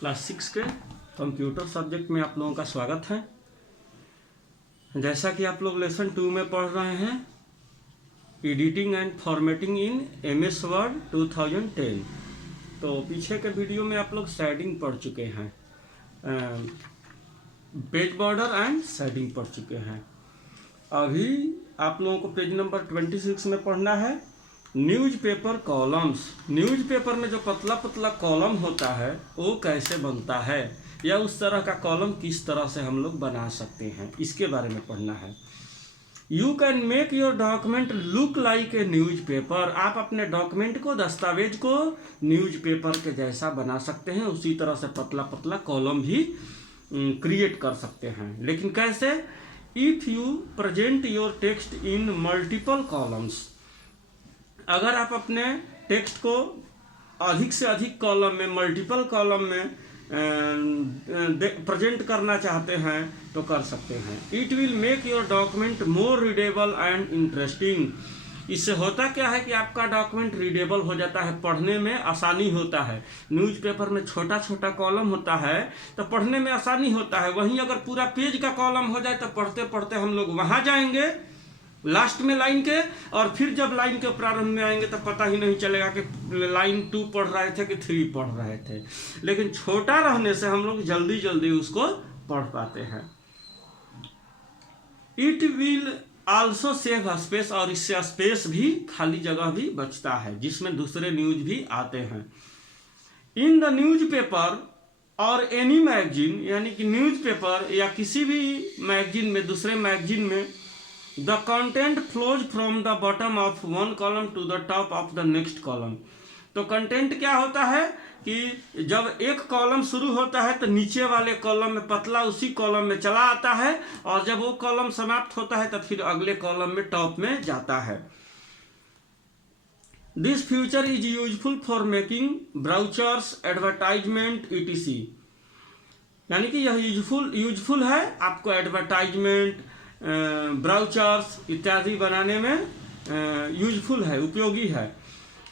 Class 6 के computer subject में आप लोगों का स्वागत है। जैसा कि आप लोग लेसन 2 में पढ़ रहे हैं, editing and formatting in MS word 2010। तो पीछे के वीडियो में आप लोग शेडिंग पढ़ चुके हैं, पेज बॉर्डर एंड शेडिंग पढ़ चुके हैं। अभी आप लोगों को पेज नंबर 26 में पढ़ना है, न्यूज़पेपर कॉलम्स। न्यूज़पेपर में जो पतला पतला कॉलम होता है वो कैसे बनता है, या उस तरह का कॉलम किस तरह से हम लोग बना सकते हैं, इसके बारे में पढ़ना है। You can make your document look like a newspaper. आप अपने डॉक्यूमेंट को, दस्तावेज को न्यूज़पेपर के जैसा बना सकते हैं। उसी तरह से पतला पतला कॉलम भी क्रिएट कर सकते हैं। लेकिन कैसे? If you present your text in multiple columns. अगर आप अपने टेक्स्ट को अधिक से अधिक कॉलम में, मल्टीपल कॉलम में प्रेजेंट करना चाहते हैं तो कर सकते हैं। It will make your document more readable and interesting. इससे होता क्या है कि आपका डॉक्यूमेंट रीडेबल हो जाता है, पढ़ने में आसानी होता है। न्यूज़पेपर में छोटा छोटा कॉलम होता है तो पढ़ने में आसानी होता है। वहीं अगर पूरा पेज का कॉलम हो जाए तो पढ़ते पढ़ते हम लोग वहाँ जाएंगे लास्ट में लाइन के, और फिर जब लाइन के प्रारंभ में आएंगे तो पता ही नहीं चलेगा कि लाइन 2 पढ़ रहे थे कि 3 पढ़ रहे थे। लेकिन छोटा रहने से हम लोग जल्दी जल्दी उसको पढ़ पाते हैं। It will also save space, और इससे स्पेस भी, खाली जगह भी बचता है, जिसमें दूसरे न्यूज भी आते हैं। इन द न्यूज़पेपर और एनी मैगजीन, यानी कि न्यूज़पेपर या किसी भी मैगजीन में, दूसरे मैगजीन में, the content flows from the bottom of one column to the top of the next column. तो कंटेंट क्या होता है कि जब एक कॉलम शुरू होता है तो नीचे वाले कॉलम में पतला उसी कॉलम में चला आता है, और जब वो कॉलम समाप्त होता है तो फिर अगले कॉलम में टॉप में जाता है। This feature is useful for making brochures, advertisement etc। यानी कि यह यूजफुल है आपको एडवर्टाइजमेंट, ब्राउचर्स इत्यादि बनाने में यूजफुल है, उपयोगी है।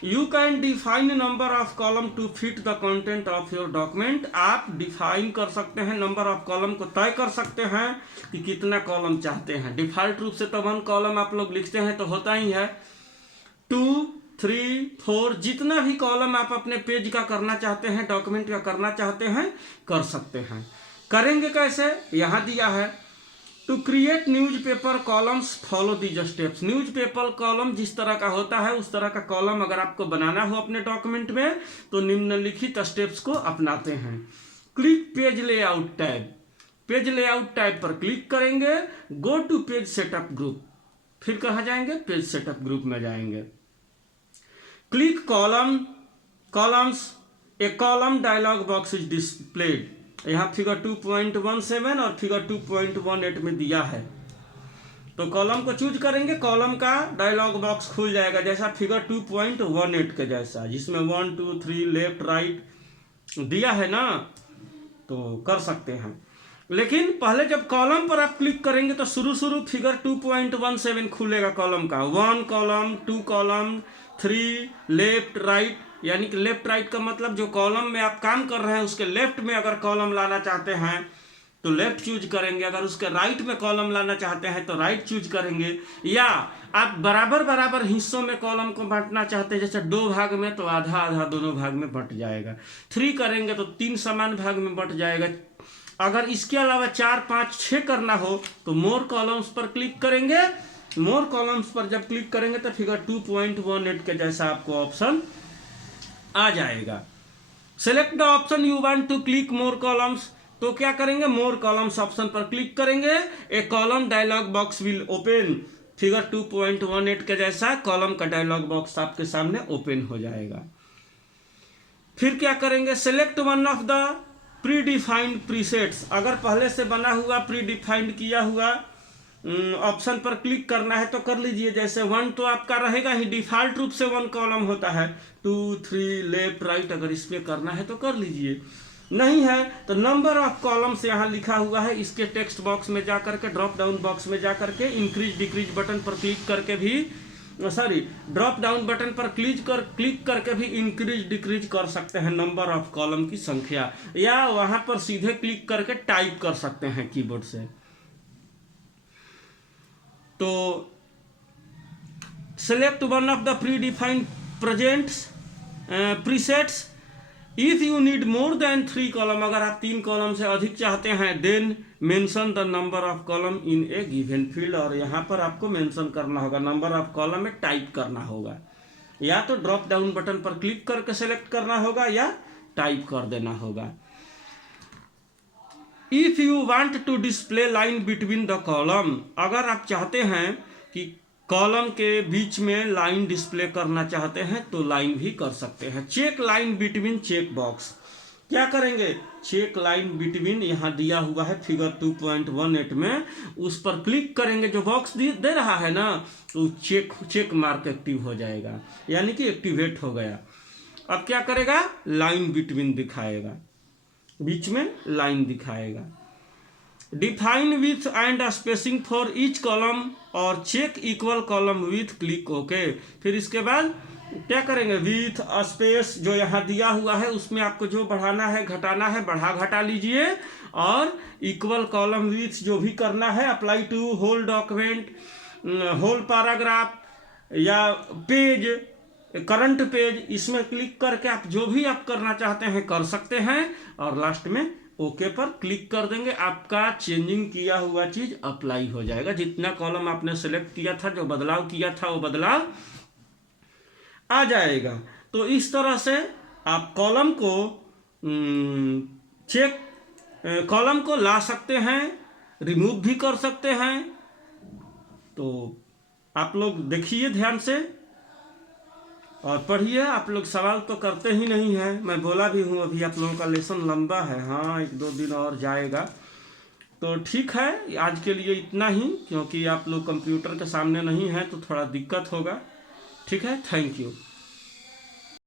You can define number of column to fit the content of your document. आप डिफाइन कर सकते हैं, नंबर ऑफ कॉलम को तय कर सकते हैं कि कितना कॉलम चाहते हैं। डिफॉल्ट रूप से तो 1 कॉलम आप लोग लिखते हैं तो होता ही है। 2, 3, 4 जितना भी कॉलम आप अपने पेज का करना चाहते हैं, डॉक्यूमेंट का करना चाहते हैं, कर सकते हैं। करेंगे कैसे? यहाँ दिया है। To create newspaper columns follow these steps. Newspaper column जिस तरह का होता है उस तरह का कॉलम अगर आपको बनाना हो अपने डॉक्यूमेंट में तो निम्नलिखित स्टेप्स को अपनाते हैं। Click page layout tab. Page layout tab पर क्लिक करेंगे, go to page setup group. फिर कहाँ जाएंगे? पेज सेटअप ग्रुप में जाएंगे। Click columns, a column dialog box is displayed. यहाँ फिगर 2.17 और फिगर 2.18 में दिया है। तो कॉलम को चूज करेंगे, कॉलम का डायलॉग बॉक्स खुल जाएगा, जैसा फिगर 2.18 के जैसा, जिसमें 1, 2, 3 लेफ्ट राइट दिया है ना, तो कर सकते हैं। लेकिन पहले जब कॉलम पर आप क्लिक करेंगे तो शुरू फिगर 2.17 खुलेगा कॉलम का। 1 कॉलम, 2 कॉलम, 3 लेफ्ट राइट, यानी कि लेफ्ट राइट का मतलब जो कॉलम में आप काम कर रहे हैं उसके लेफ्ट में अगर कॉलम लाना चाहते हैं तो लेफ्ट चूज करेंगे, अगर उसके राइट में कॉलम लाना चाहते हैं तो राइट चूज करेंगे। या आप बराबर हिस्सों में कॉलम को बांटना चाहते हैं, जैसे 2 भाग में तो आधा आधा दोनों भाग में बंट जाएगा। 3 करेंगे तो 3 समान भाग में बंट जाएगा। अगर इसके अलावा 4, 5, 6 करना हो तो मोर कॉलम्स पर क्लिक करेंगे। मोर कॉलम्स पर जब क्लिक करेंगे तो फिगर 2.18 के जैसा आपको ऑप्शन आ जाएगा। Select the option you want to click more columns. तो क्या करेंगे? मोर कॉलम्स ऑप्शन पर क्लिक करेंगे, a column dialog box will open. Figure 2.18 के जैसा कॉलम का डायलॉग बॉक्स आपके सामने ओपन हो जाएगा। फिर क्या करेंगे? Select one of the predefined presets. अगर पहले से बना हुआ प्री डिफाइंड किया हुआ ऑप्शन पर क्लिक करना है तो कर लीजिए। जैसे 1 तो आपका रहेगा ही, डिफॉल्ट रूप से 1 कॉलम होता है। 2, 3 लेफ्ट राइट अगर इस पर करना है तो कर लीजिए। नहीं है तो नंबर ऑफ कॉलम्स यहाँ लिखा हुआ है, इसके टेक्स्ट बॉक्स में जा करके, ड्रॉप डाउन बॉक्स में जा करके इंक्रीज डिक्रीज बटन पर क्लिक करके भी सॉरी ड्रॉप डाउन बटन पर क्लिक करके भी इंक्रीज डिक्रीज कर सकते हैं नंबर ऑफ कॉलम की संख्या, या वहां पर सीधे क्लिक करके टाइप कर सकते हैं कीबोर्ड से। तो select one of the predefined presets if you need more than 3 column, अगर आप 3 कॉलम से अधिक चाहते हैं then mention the number of column in a given field, और यहाँ पर आपको मेंशन करना होगा, नंबर ऑफ कॉलम में टाइप करना होगा, या तो ड्रॉप डाउन बटन पर क्लिक करके सेलेक्ट करना होगा या टाइप कर देना होगा। If you want to display line between the column, अगर आप चाहते हैं कि कॉलम के बीच में लाइन डिस्प्ले करना चाहते हैं तो लाइन भी कर सकते हैं। Check line between check box, क्या करेंगे, चेक लाइन बिटवीन यहाँ दिया हुआ है फिगर 2.18 में, उस पर क्लिक करेंगे, जो बॉक्स दे रहा है ना तो चेक मार्क एक्टिव हो जाएगा, यानी कि एक्टिवेट हो गया। अब क्या करेगा, लाइन बिटवीन दिखाएगा, बीच में लाइन दिखाएगा। Define width and spacing for each column और check equal column width click okay. फिर इसके बाद क्या करेंगे, विथ स्पेस जो यहाँ दिया हुआ है उसमें आपको जो बढ़ाना है घटाना है बढ़ा घटा लीजिए, और इक्वल कॉलम विथ जो भी करना है, apply to whole document, whole paragraph या पेज, करंट पेज, इसमें क्लिक करके आप जो भी आप करना चाहते हैं कर सकते हैं, और लास्ट में ओके पर क्लिक कर देंगे। आपका चेंजिंग किया हुआ चीज अप्लाई हो जाएगा, जितना कॉलम आपने सेलेक्ट किया था, जो बदलाव किया था वो बदलाव आ जाएगा। तो इस तरह से आप कॉलम को ला सकते हैं, रिमूव भी कर सकते हैं। तो आप लोग देखिए ध्यान से और पढ़िए। आप लोग सवाल तो करते ही नहीं हैं, मैं बोला भी हूँ अभी आप लोगों का लेसन लंबा है, हाँ 1-2 दिन और जाएगा। तो ठीक है, आज के लिए इतना ही, क्योंकि आप लोग कंप्यूटर के सामने नहीं हैं तो थोड़ा दिक्कत होगा। ठीक है, थैंक यू।